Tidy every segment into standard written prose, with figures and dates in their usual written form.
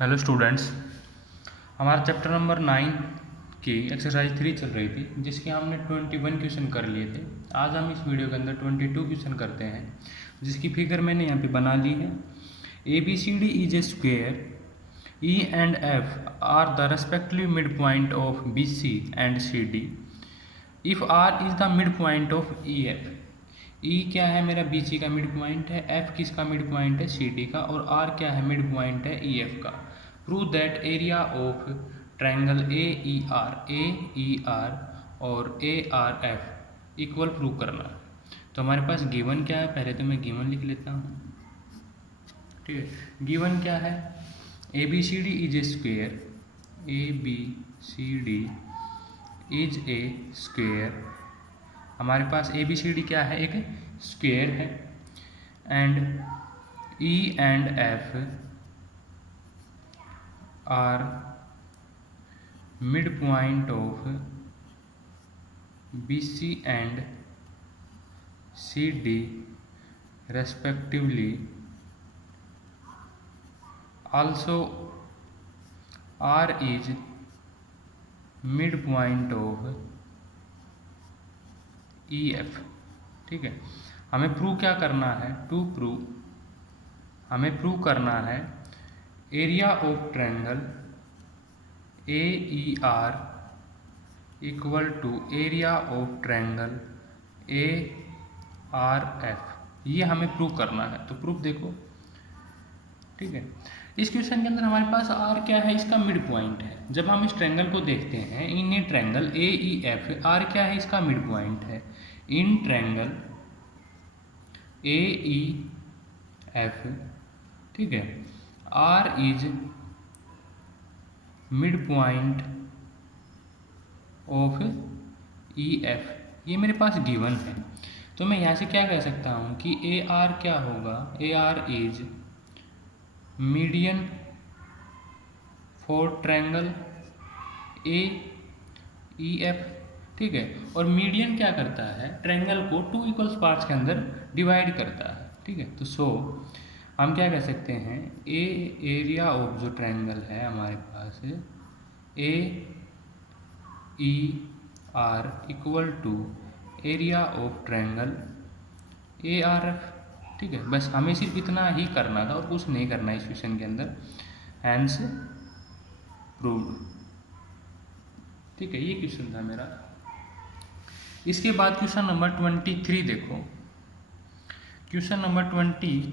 Hello students, हमारा chapter number 9 की exercise 3 चल रही थी, जिसके हमने 21 क्वेश्चन कर लिए थे। आज हम इस वीडियो के अंदर 22 क्वेश्चन करते हैं, जिसकी फिगर मैंने यहाँ पे बना ली है। A B C D is a square, E and F are the respective mid point of B C and C D. If R is the mid point of E F, E क्या है मेरा B C का mid point है, F किसका mid point है C D का, और are क्या है मिड पॉइंट है ई एफ का। Prove that area of triangle A E R और A R F equal prove करना। तो हमारे पास गिवन क्या है, पहले तो मैं गिवन लिख लेता हूँ। ठीक है, गिवन क्या है, A B C D is a square, A B C D is a square. हमारे पास ए बी सी डी क्या है, एक स्क्वेयर है। And E and F are mid point of B C and C D respectively. Also R is midpoint of EF। ठीक है, हमें prove क्या करना है, हमें प्रूव करना है area of triangle A E R equal to area of triangle A R F. ये हमें प्रूव करना है। तो प्रूफ देखो, ठीक है। इस क्वेश्चन के अंदर हमारे पास आर क्या है, इसका मिड पॉइंट है। जब हम इस ट्रायंगल को देखते हैं, in a triangle A E F, R क्या है, इसका मिड पॉइंट है। In triangle A E F, ठीक है, R is mid point of E F. ये मेरे पास गिवन है, तो मैं यहाँ से क्या कह सकता हूँ कि ए आर क्या होगा, A R is median for triangle A E F. ठीक है, और मीडियन क्या करता है, ट्रायंगल को 2 इक्वल्स पार्ट्स के अंदर डिवाइड करता है। ठीक है, तो सो हम क्या कह सकते हैं, ए एरिया ऑफ जो ट्रायंगल है हमारे पास A E R equal to area of triangle A R F. ठीक है, बस हमें सिर्फ इतना ही करना था और कुछ नहीं करना इस क्वेश्चन के अंदर। Hence proved. ठीक है, ये क्वेश्चन था मेरा। इसके बाद क्वेश्चन नंबर 23 देखो। क्वेश्चन नंबर 23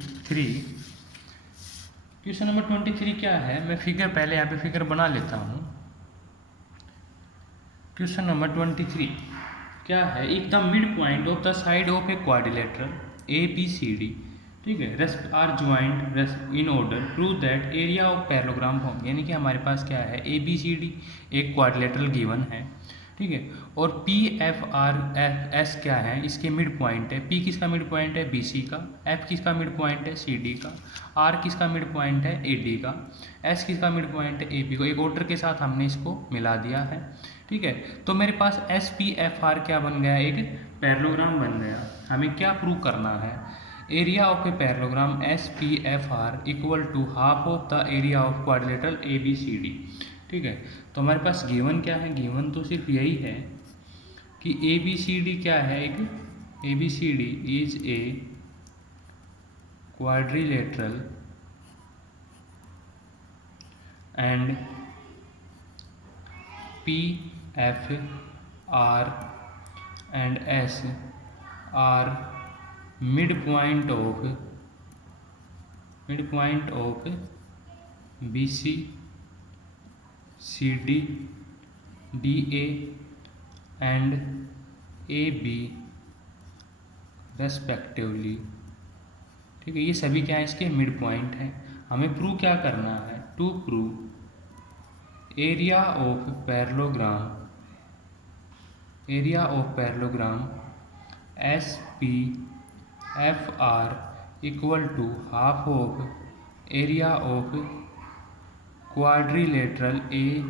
क्या है, मैं फिगर पहले यहाँ पे फिगर बना लेता हूँ। क्वेश्चन नंबर 23 क्या है, if the mid point of the side of a quadrilateral A B C D, ठीक है, rest are joint in order, prove that area of parallelogram form. यानी कि हमारे पास क्या है, ए बी सी डी एक क्वाड्रिलेटरल गिवन है। ठीक है, और P F R F S क्या है, इसके मिड पॉइंट है। पी किसका मिड पॉइंट है, बी सी का। एफ किसका मिड पॉइंट है, सी डी का। आर किसका मिड पॉइंट है, ए डी का। एस किसका मिड पॉइंट है, ए पी को। एक ऑर्डर के साथ हमने इसको मिला दिया है। ठीक है, तो मेरे पास एस पी एफ आर क्या बन गया, एक पैरेललोग्राम बन गया। हमें क्या प्रूव करना है, area of a parallelogram S P F R equal to half of the area of quadrilateral A B C D. ठीक है, तो हमारे पास गिवन क्या है, गिवन तो सिर्फ यही है कि ए बी सी डी क्या है, एक A B C D is a quadrilateral and P F R and S are mid point of B C C D D A and A B respectively. ठीक है, ये सभी क्या है, इसके मिड पॉइंट है। हमें प्रूव क्या करना है, to prove area of parallelogram S P F R equal to half of area of quadrilateral A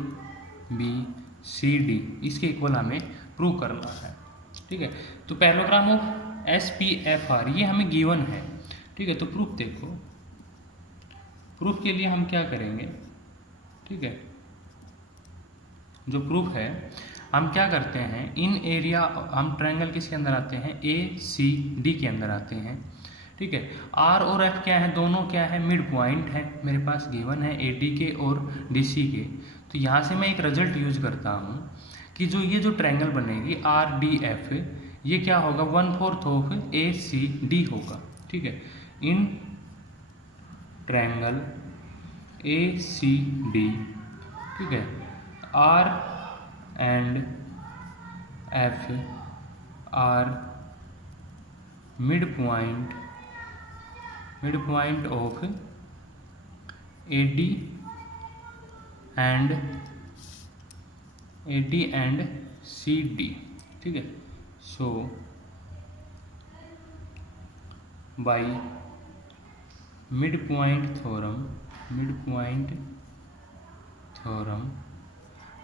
B C D, इसके इक्वल हमें प्रूव करना है। ठीक है, तो parallelogram of S P F R ये हमें गिवन है। ठीक है, तो प्रूफ देखो, प्रूफ के लिए हम क्या करेंगे, ठीक है, जो प्रूफ है, हम क्या करते हैं, इन एरिया हम ट्रायंगल किसके अंदर आते हैं, ए सी डी के अंदर आते हैं। ठीक है, आर और एफ क्या है, दोनों क्या है, मिड पॉइंट है, मेरे पास गिवन है ए डी के और डी सी के। तो यहाँ से मैं एक रिजल्ट यूज करता हूँ कि जो ये जो ट्रायंगल बनेगी आर डी एफ, ये क्या होगा, 1/4 ऑफ ए सी डी होगा। ठीक है, in triangle A C D, ठीक है, R and F are mid point of A D and C D. ठीक है, so by mid point theorem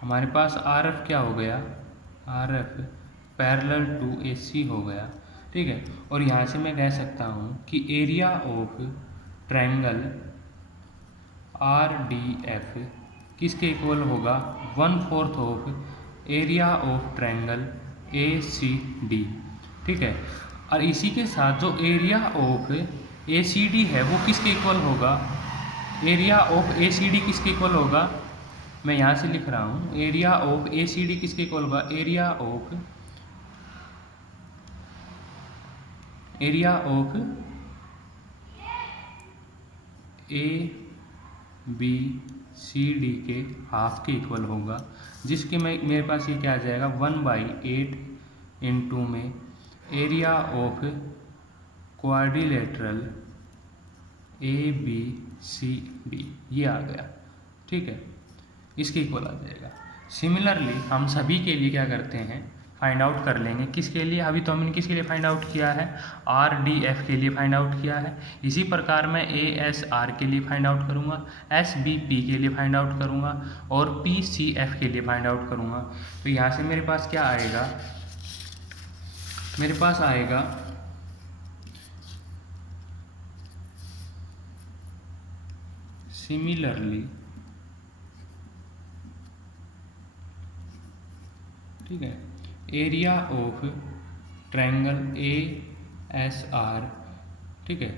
हमारे पास आर एफ क्या हो गया, R F parallel to A C हो गया। ठीक है, और यहाँ से मैं कह सकता हूँ कि area of triangle R D F किसके इक्वल होगा, 1/4 of area of triangle A C D. ठीक है, और इसी के साथ जो area of A C D है वो किसके इक्वल होगा, area of A C D किसके इक्वल होगा, मैं यहाँ से लिख रहा हूँ, area of A C D किसके इक्वल होगा, area of A B C D के हाफ के इक्वल होगा, जिसके में मेरे पास ये क्या आ जाएगा, 1/8 इंटू में area of quadrilateral A B C D, ये आ गया। ठीक है, इसके इक्वल आ जाएगा। सिमिलरली हम सभी के लिए क्या करते हैं, फाइंड आउट कर लेंगे, किसके लिए, अभी तो हमने किसके लिए फाइंड आउट किया है, आर डी एफ के लिए फाइंड आउट किया है। इसी प्रकार मैं ए एस आर के लिए फाइंड आउट करूँगा, एस बी पी के लिए फाइंड आउट करूँगा और पी सी एफ के लिए फाइंड आउट करूँगा। तो यहाँ से मेरे पास क्या आएगा, मेरे पास आएगा सिमिलरली, ठीक है, area of triangle A S are, ठीक है,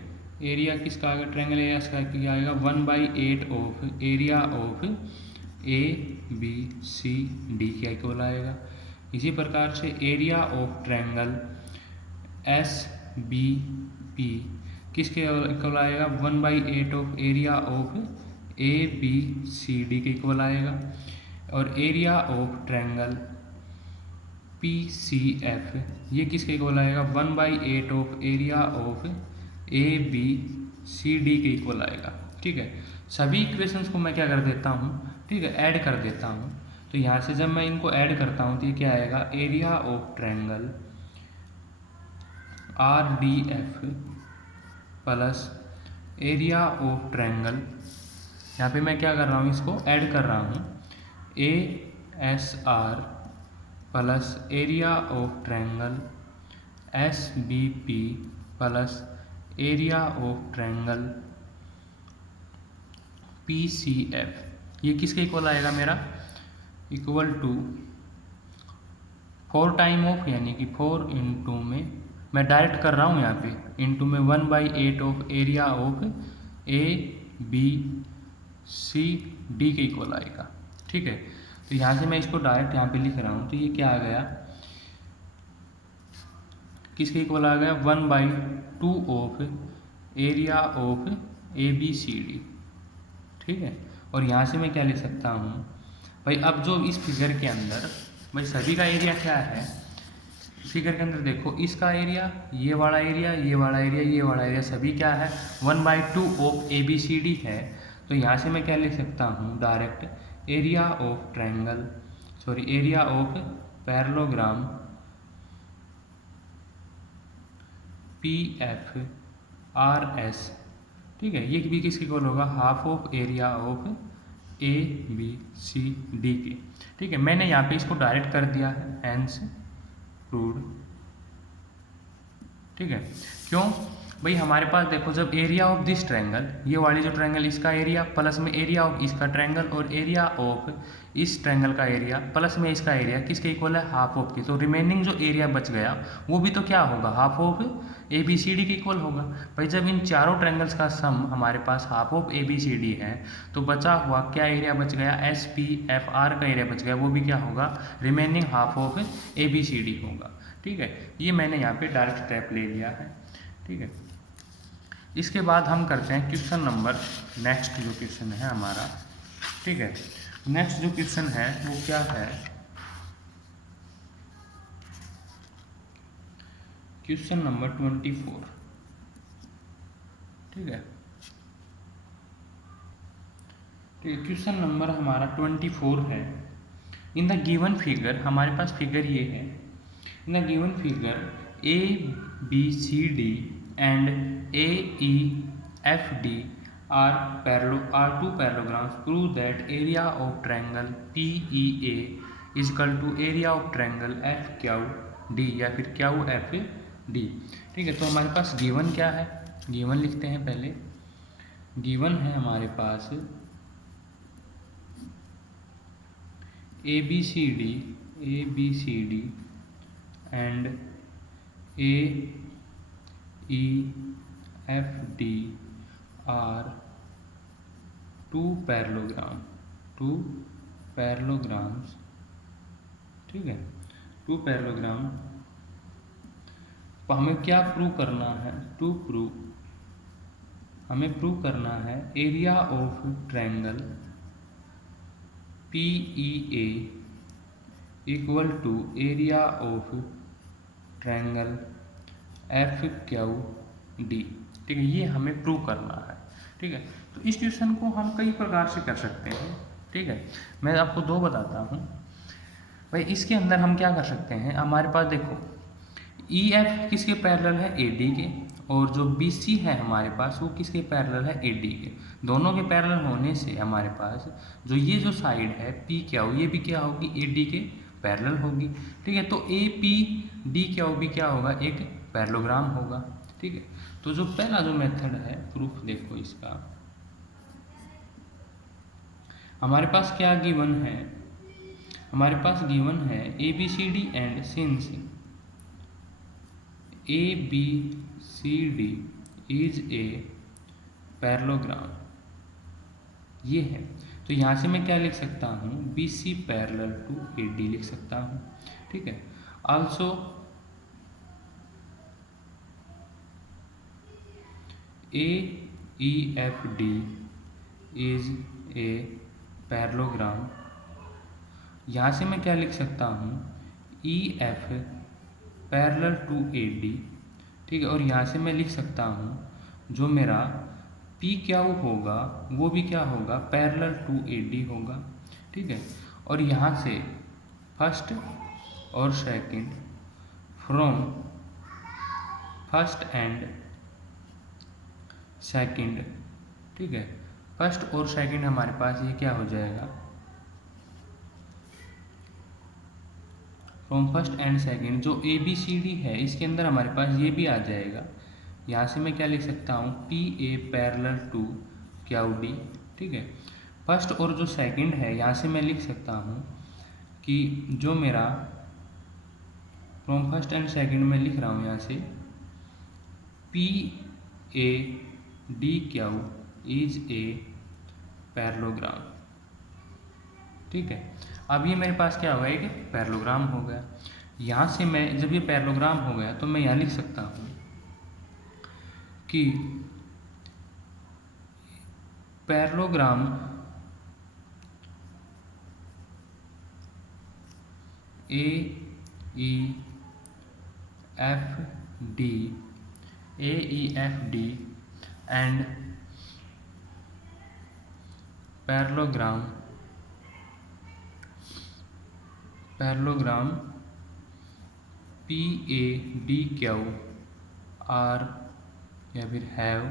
एरिया किसका आएगा, ट्रायंगल ए एस का क्या आएगा, 1/8 of area of A B C D के इक्वल आएगा। इसी प्रकार से area of triangle S B P किसके इक्वल आएगा, 1/8 of area of A B C D के इक्वल आएगा। और area of triangle P C F ये किसके इक्वल आएगा, 1/8 of area of A B C D के इक्वल आएगा। ठीक है, सभी इक्वेशंस को मैं क्या कर देता हूँ, ठीक है, ऐड कर देता हूँ। तो यहाँ से जब मैं इनको ऐड करता हूँ तो ये क्या आएगा, area of triangle R D F plus area of triangle, यहाँ पे मैं क्या कर रहा हूँ, इसको ऐड कर रहा हूँ, A S R plus area of triangle S B P plus area of triangle P C F, ये किसके इक्वल आएगा मेरा, इक्वल टू 4 टाइम ऑफ, यानी कि 4 इंटू में, मैं डायरेक्ट कर रहा हूँ यहाँ पे, इंटू में 1/8 of area of A B C D के इक्वल आएगा। ठीक है, तो यहाँ से मैं इसको डायरेक्ट यहाँ पे लिख रहा हूँ, तो ये क्या आ गया, किसके इक्वल आ गया, 1/2 of area of A B C D. ठीक है, और यहाँ से मैं क्या लिख सकता हूँ भाई, अब जो इस फिगर के अंदर भाई सभी का एरिया क्या है, फिगर के अंदर देखो, इसका एरिया, ये वाला एरिया, ये वाला एरिया, ये वाला एरिया, सभी क्या है, 1/2 of A B C D है। तो यहाँ से मैं क्या लिख सकता हूँ, direct area of triangle, sorry area of parallelogram P F R S, ठीक है, ये भी किसके इक्वल होगा, half of area of A B C D के। ठीक है, मैंने यहाँ पे इसको डायरेक्ट कर दिया है, हैंस प्रूव्ड। ठीक है, क्यों, भाई हमारे पास देखो, जब एरिया ऑफ दिस ट्रायंगल, ये वाली जो ट्रायंगल इसका एरिया प्लस में एरिया ऑफ इसका ट्रायंगल और एरिया ऑफ इस ट्रायंगल का एरिया प्लस में इसका एरिया किसके इक्वल है, हाफ ऑफ की। तो रिमेनिंग जो एरिया बच गया वो भी तो क्या होगा, हाफ ऑफ ABCD के इक्वल होगा। भाई जब इन चारों ट्रायंगल्स का सम हमारे पास हाफ ऑफ ABCD है तो बचा हुआ क्या एरिया बच गया, SPFR का एरिया बच गया, वो भी क्या होगा, रिमेनिंग हाफ ऑफ ABCD होगा। ठीक है, ये मैंने यहाँ पे डायरेक्ट स्टेप ले लिया है। ठीक है, इसके बाद हम करते हैं क्वेश्चन नंबर, नेक्स्ट जो क्वेश्चन है हमारा। ठीक है, नेक्स्ट जो क्वेश्चन है वो क्या है, क्वेश्चन नंबर 24। ठीक है, क्वेश्चन नंबर हमारा 24 है। इन द गिवन फिगर, हमारे पास फिगर ये है, in the given figure ABCD and AEFD are two parallelograms. Prove that area of triangle PEA is equal to area of triangle FQD या फिर QFD। ठीक है, तो हमारे पास गिवन क्या है, गिवन लिखते हैं पहले। गिवन है हमारे पास ABCD and AEFD are two parallelograms। ठीक है, टू पैरेललोग्राम। तो हमें क्या प्रूव करना है, हमें प्रूव करना है area of triangle PEA equal to area of triangle FQD। ठीक है, ये हमें प्रूव करना है। ठीक है, तो इस क्वेश्चन को हम कई प्रकार से कर सकते हैं। ठीक है, मैं आपको दो बताता हूँ। भाई इसके अंदर हम क्या कर सकते हैं, हमारे पास देखो EF किसके पैरेलल है, AD के, और जो BC है हमारे पास वो किसके पैरेलल है, AD के। दोनों के पैरेलल होने से हमारे पास जो ये जो साइड है PQ, ये भी क्या होगी, AD के पैरेलल होगी। ठीक है, तो APDQ भी क्या होगा, एक पैरेललोग्राम होगा। ठीक है, तो जो पहला जो मेथड है प्रूफ देखो इसका, हमारे पास क्या गिवन है, हमारे पास गिवन है ABCD and since ABCD is a parallelogram, ये है। तो यहाँ से मैं क्या लिख सकता हूँ, BC पैरेलल टू AD लिख सकता हूँ। ठीक है, also AEFD is a parallelogram. यहाँ से मैं क्या लिख सकता हूँ, EF पैरेलल टू AD। ठीक है, और यहाँ से मैं लिख सकता हूँ जो मेरा PQ होगा वो भी क्या होगा, पैरेलल टू AD होगा। ठीक है, और यहाँ से फर्स्ट और second, from first and second. ठीक है, फर्स्ट और सेकंड हमारे पास ये क्या हो जाएगा, फ्रॉम फर्स्ट एंड सेकंड। जो ABCD है इसके अंदर हमारे पास ये भी आ जाएगा। यहाँ से मैं क्या लिख सकता हूँ, PA पैरेलल टू QD। ठीक है, फर्स्ट और जो सेकंड है यहाँ से मैं लिख सकता हूँ कि जो मेरा फ्रॉम फर्स्ट एंड सेकंड में लिख रहा हूँ यहाँ से PADQ इज ए पैरेललोग्राम। ठीक है, अब ये मेरे पास क्या होगा, एक पैरेललोग्राम हो गया। यहाँ से मैं जब ये पैरेललोग्राम हो गया तो मैं यहाँ लिख सकता हूँ कि parallelogram AEFD and parallelogram PADQ are या फिर have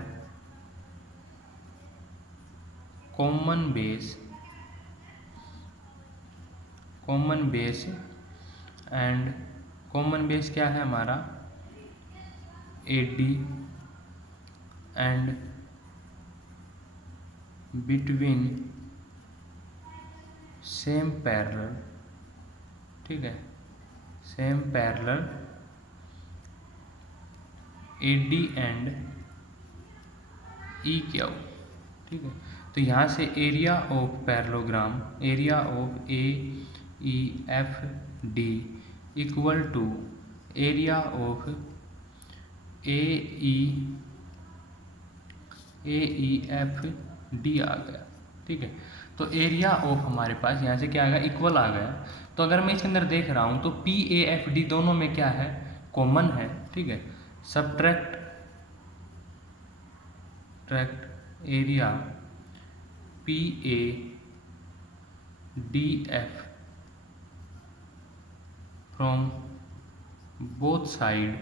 common base and common base क्या है हमारा, AD। And between same parallel, ठीक है, same parallel AD and EQ, ठीक है। तो यहाँ से area of parallelogram, area of AEFD equal to area of AEFD आ गया, ठीक है। तो एरिया ऑफ हमारे पास यहाँ से क्या आ गया, इक्वल आ गया। तो अगर मैं इसके अंदर देख रहा हूँ तो PAFD दोनों में क्या है, कॉमन है, ठीक है। Subtract area PADF from both side,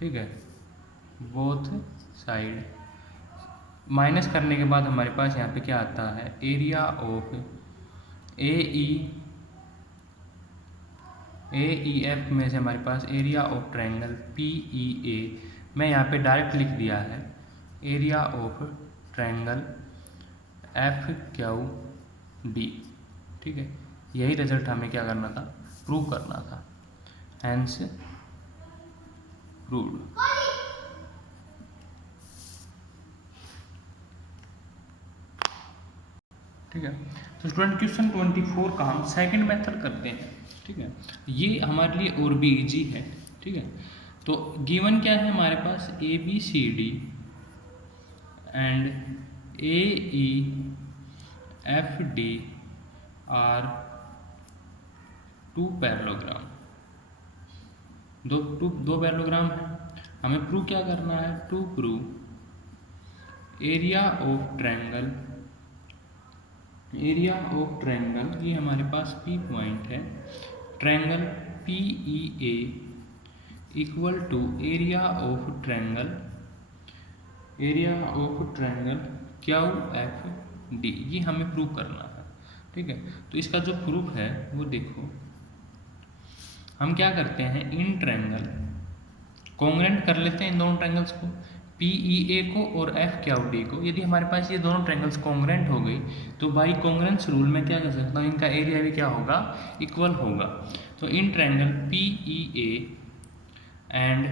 ठीक है, बोथ साइड। माइनस करने के बाद हमारे पास यहाँ पे क्या आता है, एरिया ऑफ AEF में से हमारे पास एरिया ऑफ ट्रायंगल PEA, मैं यहाँ पे डायरेक्ट लिख दिया है एरिया ऑफ ट्रायंगल FQD, ठीक है। यही रिजल्ट हमें क्या करना था, प्रूव करना था, हैंस प्रूव्ड। ठीक है। तो स्टूडेंट क्वेश्चन 24 का हम सेकंड मेथड करते हैं, ठीक है। ये हमारे लिए और भी इजी है, ठीक है। तो गिवन क्या है हमारे पास, ABCD and AEFD are two parallelogram, दो पैरेललोग्राम है। हमें प्रूव क्या करना है, to prove area of triangle, area of triangle, ये हमारे पास P पॉइंट है, triangle PEA equal to area of triangle QFD, ये हमें प्रूव करना है, ठीक है। तो इसका जो प्रूफ है वो देखो, हम क्या करते हैं, इन ट्रायंगल कॉन्ग्रेंट कर लेते हैं इन दोनों ट्रायंगल्स को, PEA को और FQD को। यदि हमारे पास ये दोनों ट्रायंगल्स कॉन्ग्रेंट हो गई तो बाई कॉन्ग्रेंस रूल में क्या कर सकता हूँ, इनका एरिया भी क्या होगा, इक्वल होगा। तो in triangle PEA and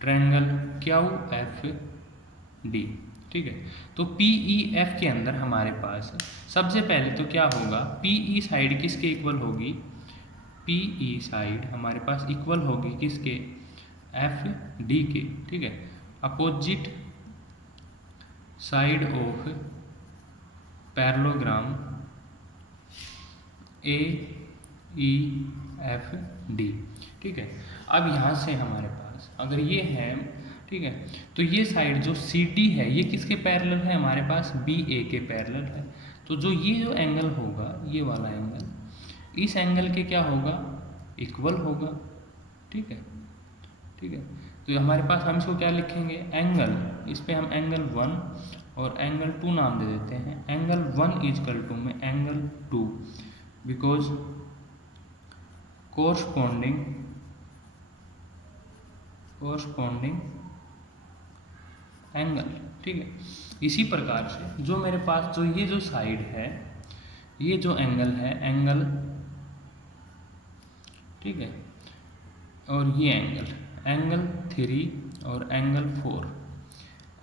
triangle QFD, ठीक है। तो PEF के अंदर हमारे पास सबसे पहले तो क्या होगा, PE साइड किसके इक्वल होगी, PE साइड हमारे पास इक्वल होगी किसके, FD के, ठीक है। Opposite side of parallelogram AEFD, ठीक है। अब यहाँ से हमारे पास अगर ये है, ठीक है, तो ये साइड जो CD है ये किसके पैरेलल है, हमारे पास BA के पैरेलल है। तो जो एंगल होगा, ये वाला एंगल इस एंगल के क्या होगा, इक्वल होगा, ठीक है, ठीक है। तो हमारे पास हम इसको क्या लिखेंगे, एंगल, इस पे हम एंगल 1 और एंगल 2 नाम दे देते हैं। एंगल 1 इजकल टू में एंगल 2, बिकॉज कोरस्पॉन्डिंग एंगल, ठीक है। इसी प्रकार से जो मेरे पास जो ये जो साइड है, ये जो एंगल है, एंगल, ठीक है, और ये एंगल 3 और एंगल 4,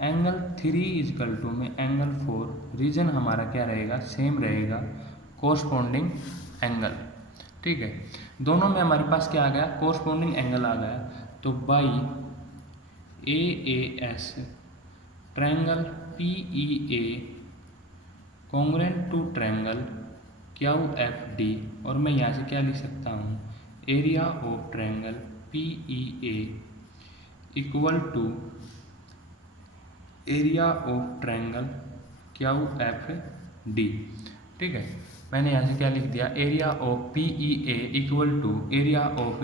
एंगल 3 इजकल टू में एंगल 4, रीजन हमारा क्या रहेगा, सेम रहेगा, कोरस्पॉन्डिंग एंगल, ठीक है। दोनों में हमारे पास क्या आ गया, कोरस्पॉन्डिंग एंगल आ गया। तो by AAS triangle PEA congruent to triangle QFD, और मैं यहाँ से क्या लिख सकता हूँ, area of triangle PEA equal to area of triangle QFD, ठीक है। मैंने यहाँ से क्या लिख दिया, area of PEA equal to area of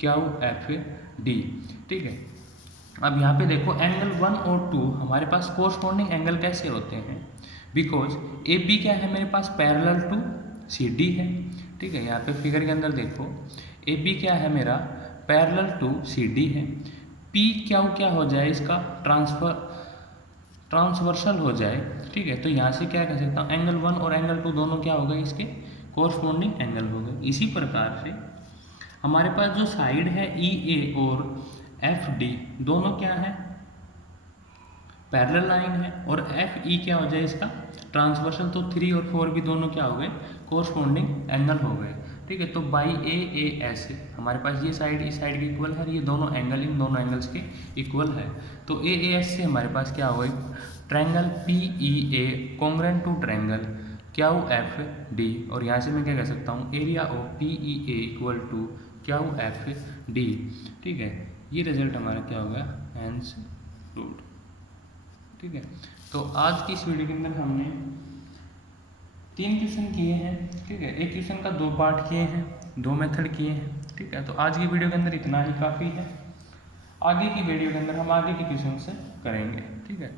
QFD, ठीक है। अब यहाँ पे देखो एंगल 1 और 2 हमारे पास कोरस्पॉन्डिंग एंगल कैसे होते हैं, बिकॉज AB क्या है मेरे पास, पैरेलल टू CD है, ठीक है। यहाँ पे फिगर के अंदर देखो AB क्या है मेरा, पैरेलल टू CD है। PQ क्या हो जाए, इसका ट्रांसफर ट्रांसवर्सल हो जाए, ठीक है, तो यहाँ से क्या कह सकता हूँ, एंगल 1 और एंगल 2 दोनों क्या हो गए, इसके कोरस्पॉन्डिंग एंगल हो गए। इसी प्रकार से हमारे पास जो साइड है ई ए और एफ डी दोनों क्या है, पैरेलल लाइन है, और एफ ई क्या हो जाए इसका ट्रांसवर्सल, तो 3 और 4 भी दोनों क्या हो गए, कोरस्पॉन्डिंग एंगल हो गए, ठीक है। तो बाई ए एस हमारे पास ये साइड इस साइड के इक्वल है, ये दोनों एंगल इन दोनों एंगल्स के इक्वल है। तो ए एस से हमारे पास क्या हो गई, triangle P E A congruent to triangle Q F D, और यहाँ से मैं क्या कह सकता हूँ, area of P E A equal to Q F D, ठीक है। ये रिजल्ट हमारा क्या होगा, हेंस प्रूव्ड, ठीक है। तो आज की इस वीडियो के अंदर हमने 3 क्वेश्चन किए हैं, ठीक है। एक क्वेश्चन का 2 पार्ट किए हैं, 2 मेथड किए हैं, ठीक है। तो आज की वीडियो के अंदर इतना ही काफ़ी है। आगे की वीडियो के अंदर हम आगे के क्वेश्चन से करेंगे, ठीक है।